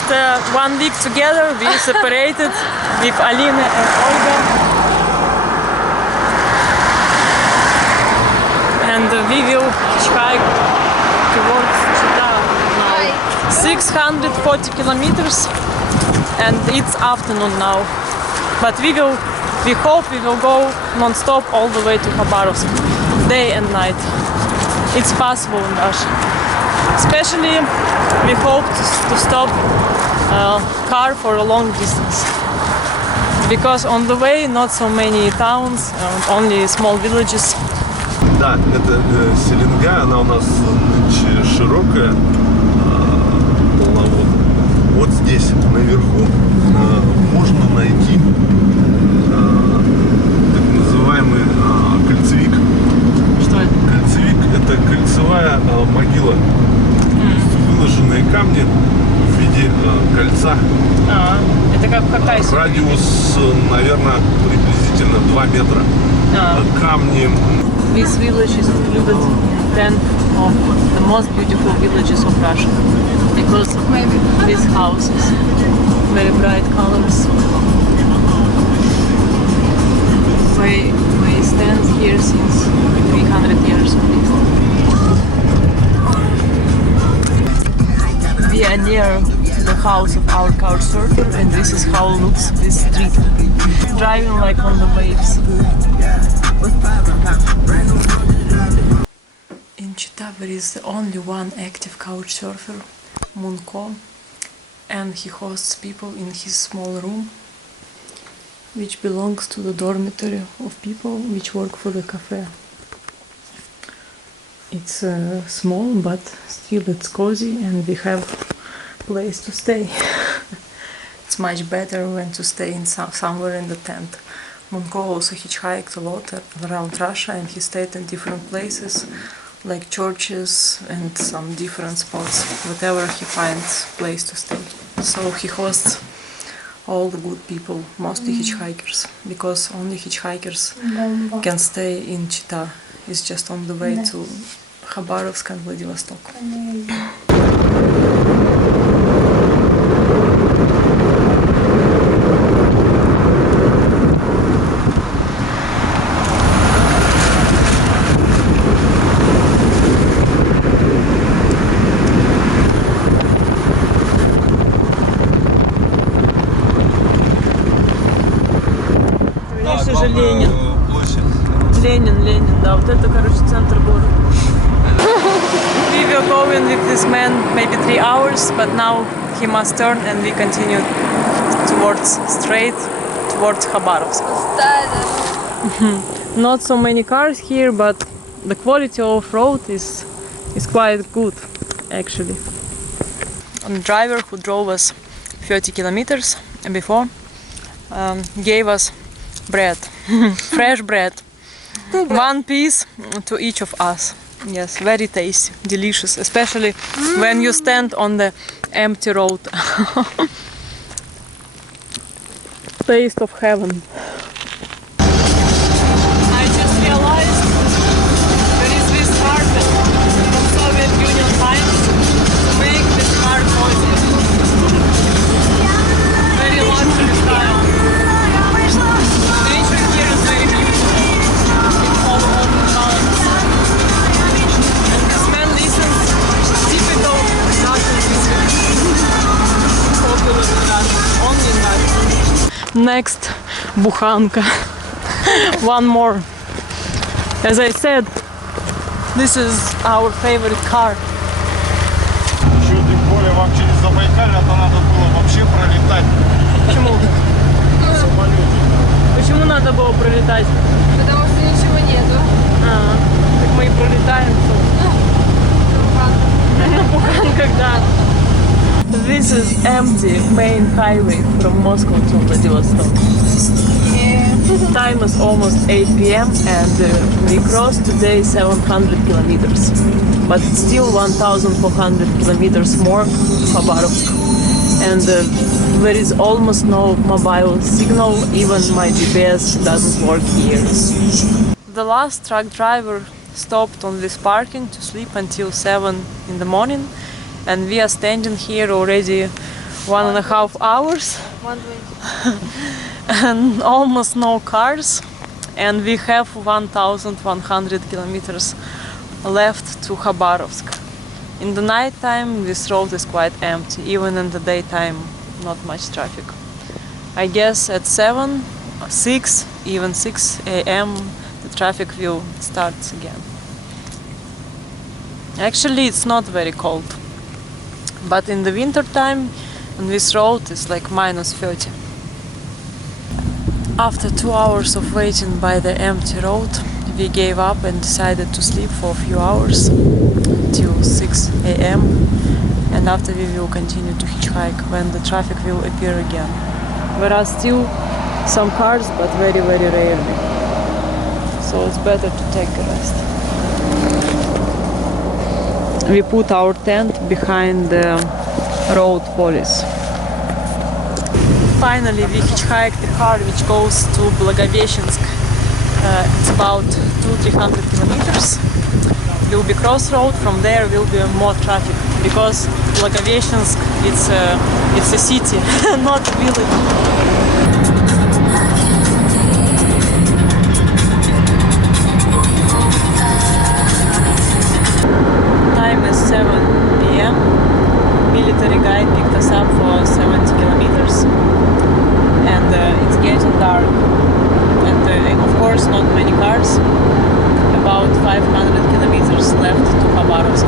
After 1 week together, we separated with Alina and Olga. And we will hitchhike towards Chita now. 640 kilometers, and it's afternoon now. But we hope we will go non-stop all the way to Khabarovsk, day and night. It's possible in Russia. Especially we hope to stop car for a long distance. Because on the way not so many towns, only small villages. Да, это селенга, она у нас нынче широкая, полноводная. Вот здесь, наверху, можно найти так называемый кольцевик. Что это? Кольцевик – это кольцевая могила. Выложенные камни в виде кольца. Это какая сумма? Радиус, наверное, приблизительно 2 метра. Камни. This village is included in 10 of the most beautiful villages of Russia because of these houses, very bright colors. We stand here since 300 years at least. We are near the house of our couchsurfer, and this is how looks this street. Driving like on the waves. In Chita there is only one active couchsurfer, Munko, and he hosts people in his small room, which belongs to the dormitory of people which work for the cafe. It's small, but still it's cozy, and we have place to stay. It's much better than to stay in somewhere in the tent. Munko also hitchhiked a lot around Russia, and he stayed in different places like churches and some different spots, whatever he finds place to stay. So he hosts all the good people, mostly hitchhikers, because only hitchhikers can stay in Chita. It's just on the way to Khabarovsk and Vladivostok. Ленин, да, вот это, короче, центр города. We were going with this man maybe 3 hours, but now he must turn and we continue straight towards Khabarovsk. Not so many cars here, but the quality of road is quite good, actually. And the driver who drove us 30 kilometers before gave us bread, fresh bread. 1 piece to each of us. Yes, very tasty, delicious, especially when you stand on the empty road. Taste of heaven. I just realized there is this carpet from Soviet Union times to make this car noisy. Very luxury style. Nature here is very beautiful. And this man listens typical Russian music. Popular in Russia, only in Russia. Next, bukhanka. One more. As I said, this is our favorite car. Тем более вам через Забайкалье, это надо было вообще пролетать. Почему? Почему надо было пролетать? Потому что ничего нету. Так мы и пролетаем. На буханках, да. This is empty main highway from Moscow to Vladivostok. Time is almost 8 p.m. and we crossed today 700 kilometers. But it's still 1,400 kilometers more to Khabarovsk. And there is almost no mobile signal, even my GPS doesn't work here. The last truck driver stopped on this parking to sleep until 7 in the morning, and we are standing here already 1.5 hours 120. and almost no cars, and we have 1,100 kilometers left to Khabarovsk. In the night time this road is quite empty, even in the daytime not much traffic. I guess at 7, 6, even 6 a.m. the traffic will start again. Actually it's not very cold, but in the winter time on this road it's like -30. After 2 hours of waiting by the empty road, we gave up and decided to sleep for a few hours till 6 a.m. and after we will continue to hitchhike when the traffic will appear again. There are still some cars, but very rarely, so it's better to take a rest. We put our tent behind the road police. Finally we hitchhiked the car which goes to Blagoveshchensk. It's about 200-300 kilometers. It will be crossroad, from there will be more traffic because Blagoveshchensk it's a city, not a village. Time is 7 p.m. Military guy picked us up for 70 kilometers and it's getting dark and of course not many cars. About 500 kilometers left to Khabarovsk.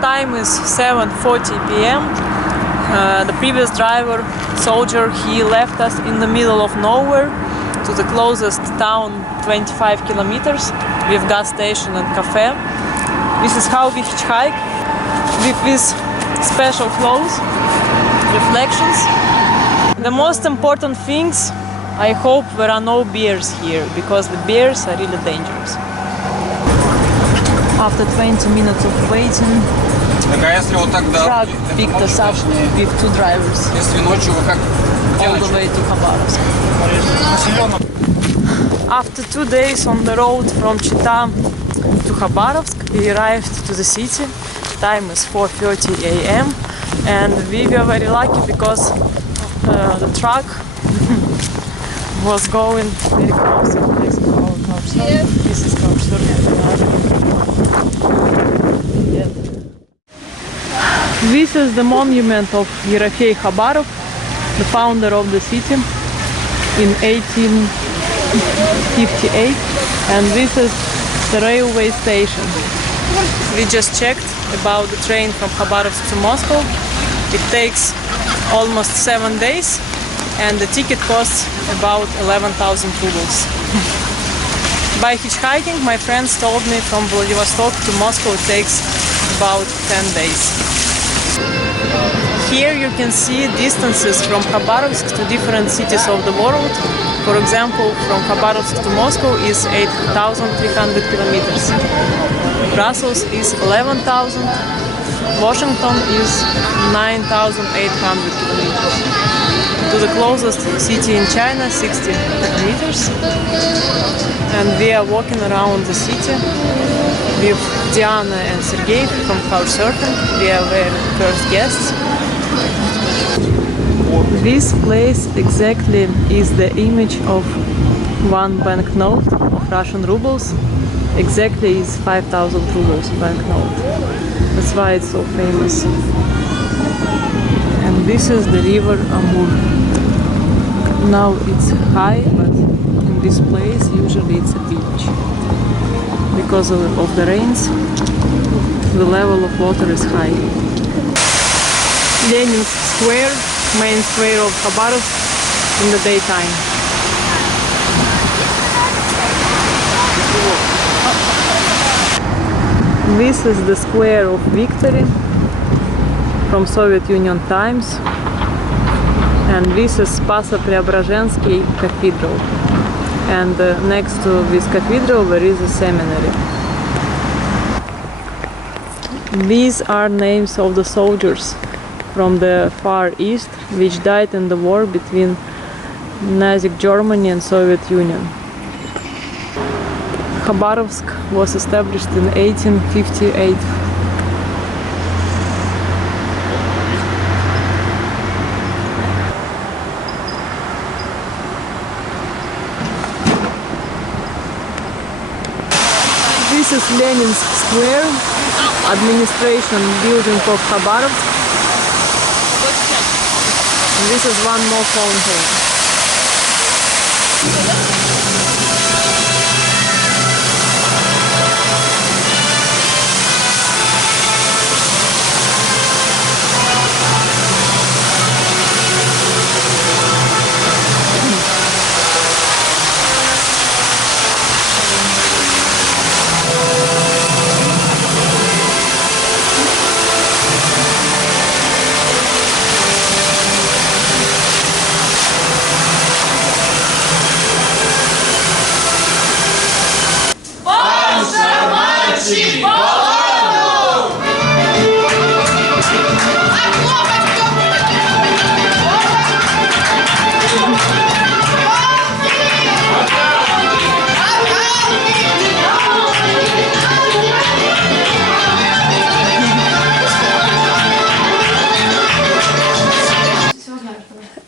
Time is 7:40 p.m. The previous driver, soldier, he left us in the middle of nowhere to the closest town 25 kilometers with gas station and cafe. This is how we hitchhike with these special clothes, reflections. The most important things, I hope there are no bears here because the bears are really dangerous. After 20 minutes of waiting, truck picked us up with 2 drivers all the way to Khabarovsk. After 2 days on the road from Chita to Khabarovsk, we arrived to the city. Time is 4:30 a.m. and we were very lucky because the truck was going very close to the place of our CouchSurfing. This is CouchSurfing. This is the monument of Yerofey Khabarov, the founder of the city in 1858, and this is the railway station. We just checked about the train from Khabarovsk to Moscow. It takes almost 7 days and the ticket costs about 11,000 rubles. By hitchhiking, my friends told me from Vladivostok to Moscow it takes about 10 days. Here you can see distances from Khabarovsk to different cities of the world. For example, from Khabarovsk to Moscow is 8,300 kilometers. Brussels is 11,000. Washington is 9,800 kilometers. To the closest city in China, 60 kilometers. And we are walking around the city with Diana and Sergey from CouchSurfing. We are their first guests. This place exactly is the image of one banknote of Russian rubles. Exactly is 5,000 rubles banknote. That's why it's so famous. And this is the river Amur. Now it's high, but in this place usually it's a beach. Because of the rains, the level of water is high. Lenin Square, main square of Khabarovsk in the daytime. This is the square of Victory from Soviet Union times, and this is Spaso-Preobrazhensky Cathedral, and next to this cathedral there is a seminary. These are names of the soldiers from the Far East which died in the war between Nazi Germany and Soviet Union. Khabarovsk was established in 1858. is Leninsk Square, administration building of Khabarovsk. This is one more fountain.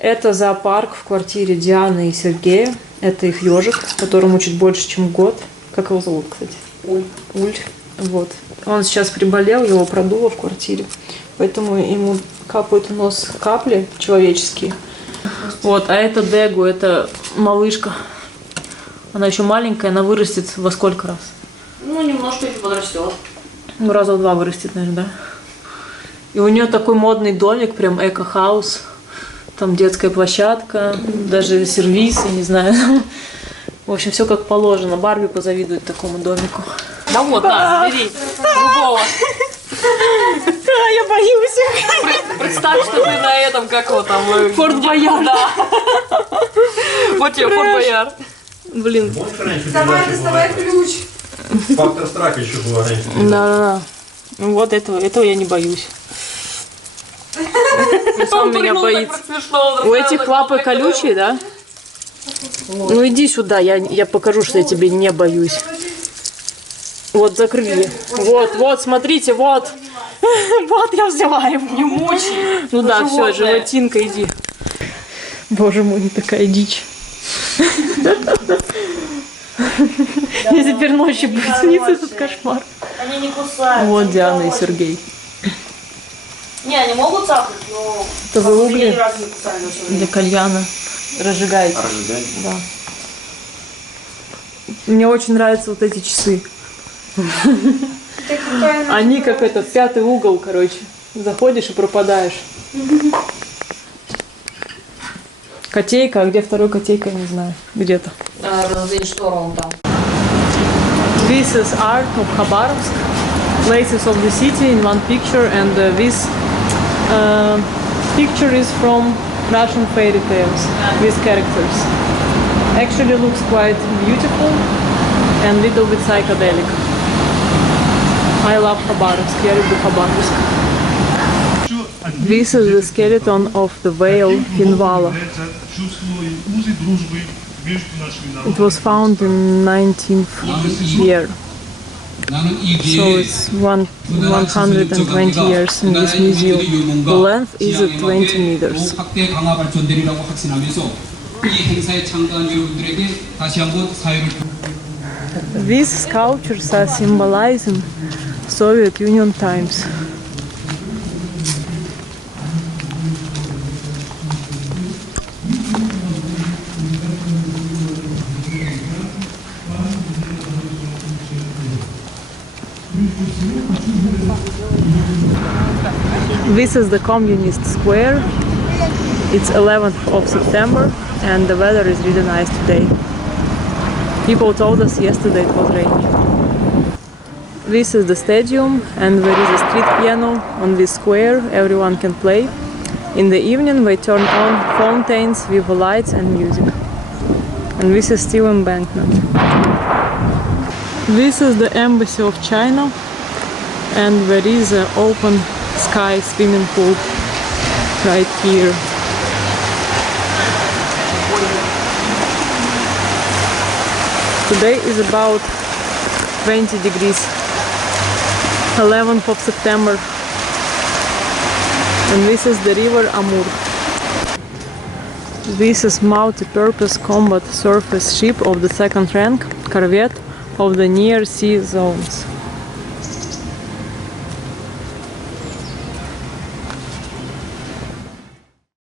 Это зоопарк в квартире Дианы и Сергея. Это их ежик, которому чуть больше, чем год. Как его зовут, кстати? Уль. Вот. Он сейчас приболел, его продуло в квартире. Поэтому ему капают в нос капли человеческие. Вот, а это Дегу, это малышка. Она еще маленькая, она вырастет во сколько раз? Ну, немножко еще подрастет. Ну, раза в 2 вырастет, наверное, да? И у нее такой модный домик, прям эко-хаус. Там детская площадка, даже сервис, я не знаю. В общем, все как положено. Барби позавидует такому домику. Да вот, на, бери. Другого. Я боюсь. Представь, что ты на этом, как его там... Форт Бояр. Да. Вот тебе Форт Бояр. Блин. Давай, доставай ключ. Фактор страха еще был раньше. Да. Вот этого я не боюсь. Сам меня боится. У этих лапы колючие, да? Ну иди сюда, я покажу, что я тебе не боюсь. Вот закрыли. Вот, смотрите, вот. Вот я взяла его. Не мучай. Ну да, все, животинка, иди. Боже мой, не такая дичь. Мне теперь ночью будет сниться этот кошмар. Они не кусают. Вот Диана и Сергей. Не, они могут цапать, но... Это вы угли? Ни разу не кусали за всё время. Для кальяна. Разжигаете? Разжигаем? Да. Мне очень нравятся вот эти часы. Они как этот пятый угол, короче. Заходишь и пропадаешь. Котейка, а где второй котейка, я не знаю. Где-то. Раздень штору он там. This is art of Khabarovsk. Places of the city in one picture, and this picture is from Russian fairy tales with characters. Actually looks quite beautiful and little bit psychedelic. I love Khabarovsk. Я люблю Khabarovsk. This is the skeleton of the whale Hinvala. It was found in 19th year. So it's 120 years in this museum. The length is 20 meters. These sculptures are symbolizing Soviet Union times. This is the Communist Square. It's 11th of September and the weather is really nice today. People told us yesterday it was raining. This is the stadium and there is a street piano on this square. Everyone can play. In the evening we turn on fountains with lights and music. And this is still embankment. This is the embassy of China and there is an open sky swimming pool right here. Today is about 20 degrees, 11th of September, and this is the river Amur. This is multi-purpose combat surface ship of the second rank, corvette, of the near sea zones.